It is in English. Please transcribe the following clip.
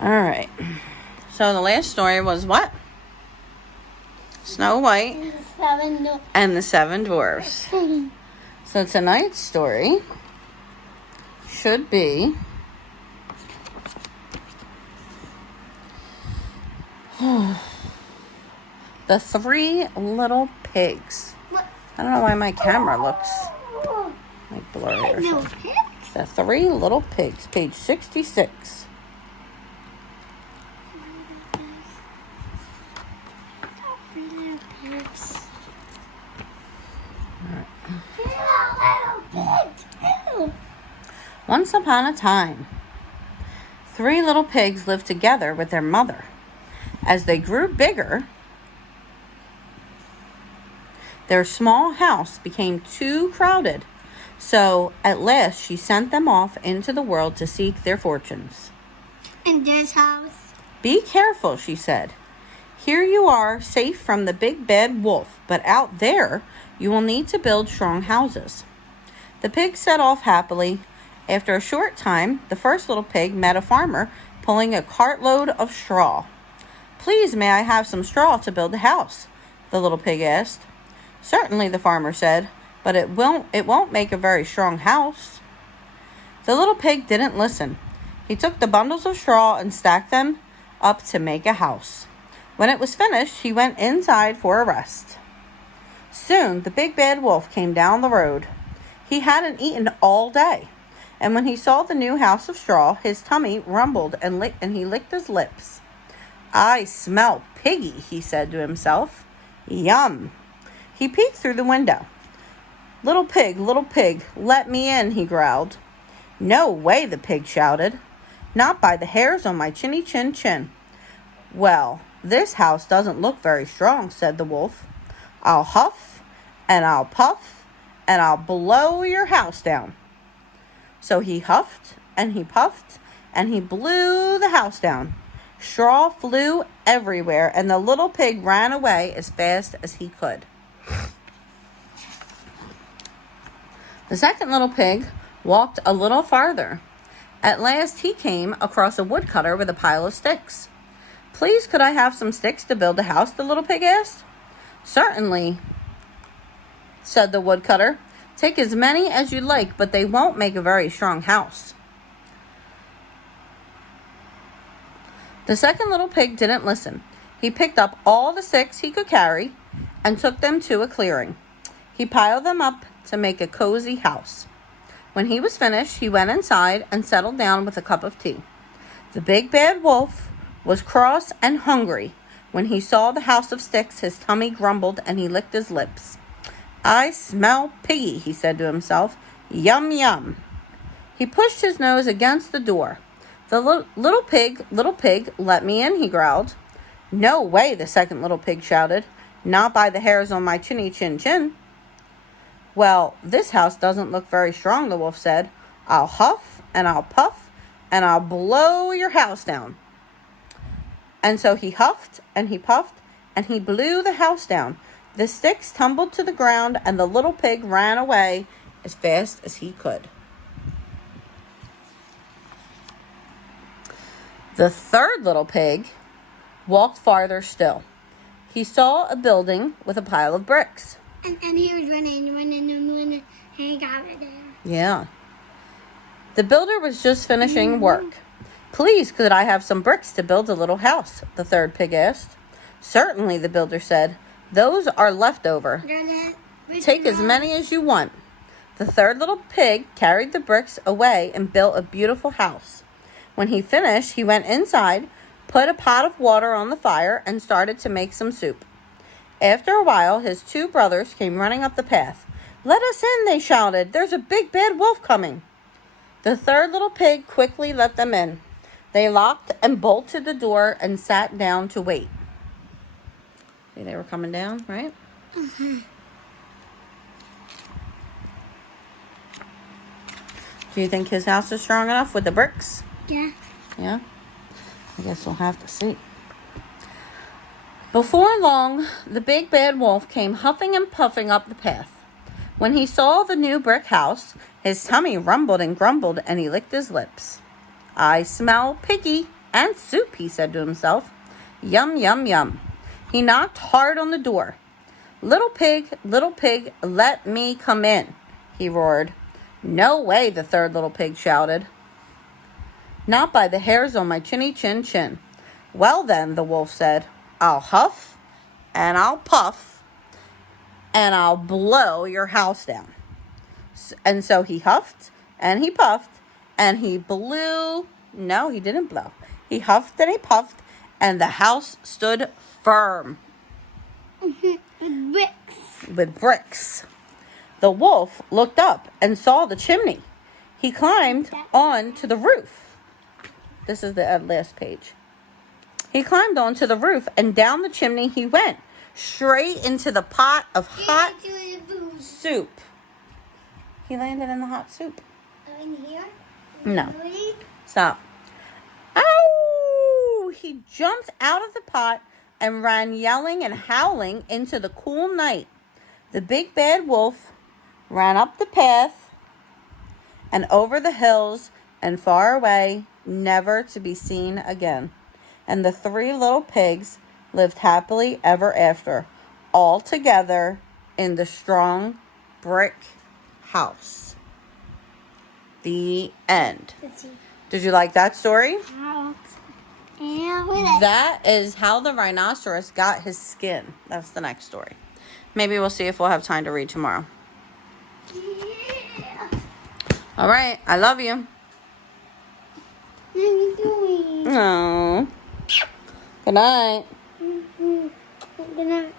All right. So the last story was what? Snow White and the Seven Dwarfs. So tonight's story should be The Three Little Pigs. I don't know why my camera looks like blurry or something. The Three Little Pigs, page 66. Once upon a time, 3 little pigs lived together with their mother. As they grew bigger, their small house became too crowded, so at last she sent them off into the world to seek their fortunes. In this house? Be careful, she said. Here you are, safe from the big bad wolf, but out there you will need to build strong houses. The pigs set off happily. After a short time, the first little pig met a farmer pulling a cartload of straw. Please, may I have some straw to build the house? The little pig asked. Certainly, the farmer said, but it won't make a very strong house. The little pig didn't listen. He took the bundles of straw and stacked them up to make a house. When it was finished, he went inside for a rest. Soon, the big bad wolf came down the road. He hadn't eaten all day, and when he saw the new house of straw, his tummy rumbled and he licked his lips. I smell piggy, he said to himself. Yum! He peeked through the window. Little pig, let me in, he growled. No way, the pig shouted. Not by the hairs on my chinny chin chin. Well, this house doesn't look very strong, said the wolf. I'll huff, and I'll puff, and I'll blow your house down. So he huffed, and he puffed, and he blew the house down. Straw flew everywhere, and the little pig ran away as fast as he could. The second little pig walked a little farther. At last he came across a woodcutter with a pile of sticks. Please, could I have some sticks to build a house? The little pig asked. Certainly, said the woodcutter. Take as many as you like, but they won't make a very strong house. The second little pig didn't listen. He picked up all the sticks he could carry and took them to a clearing. He piled them up to make a cozy house. When he was finished, he went inside and settled down with a cup of tea. The big bad wolf was cross and hungry. When he saw the house of sticks, his tummy grumbled and he licked his lips. I smell piggy, he said to himself. Yum, yum. He pushed his nose against the door. The little pig, let me in, he growled. No way, the second little pig shouted. Not by the hairs on my chinny chin chin. Well, this house doesn't look very strong, the wolf said. I'll huff, and I'll puff, and I'll blow your house down. And so he huffed, and he puffed, and he blew the house down. The sticks tumbled to the ground, and the little pig ran away as fast as he could. The third little pig walked farther still. He saw a building with a pile of bricks. And he was running, and he got it there. Yeah. The builder was just finishing work. Please, could I have some bricks to build a little house? The third pig asked. Certainly, the builder said. Those are leftover. Take as many as you want. The third little pig carried the bricks away and built a beautiful house. When he finished, he went inside, put a pot of water on the fire, and started to make some soup. After a while, his 2 brothers came running up the path. Let us in, they shouted. There's a big bad wolf coming. The third little pig quickly let them in. They locked and bolted the door and sat down to wait. See, they were coming down, right? Mm-hmm. Do you think his house is strong enough with the bricks? Yeah. Yeah? I guess we'll have to see. Before long, the big bad wolf came huffing and puffing up the path. When he saw the new brick house, his tummy rumbled and grumbled, and he licked his lips. I smell piggy, And soup, he said to himself. Yum, yum, yum. He knocked hard on the door. Little pig, let me come in, he roared. No way, the third little pig shouted. Not by the hairs on my chinny chin chin. Well then, the wolf said, I'll huff and I'll puff and I'll blow your house down. And so he huffed and he puffed and he blew. No, he didn't blow. He huffed and he puffed and the house stood firm. With bricks. With bricks. The wolf looked up and saw the chimney. He climbed onto the roof. This is the last page. He climbed onto the roof and down the chimney he went, straight into the pot of hot soup. He landed in the hot soup. In here? No. Stop. Oh! He jumped out of the pot and ran yelling and howling into the cool night. The big bad wolf ran up the path and over the hills and far away, never to be seen again. And the three little pigs lived happily ever after, all together in the strong brick house. The end. Did you like that story? That is how the rhinoceros got his skin. That's the next story. Maybe we'll see if we'll have time to read tomorrow. Yeah. All right. I love you. What are you doing? Oh. Good night. Good night.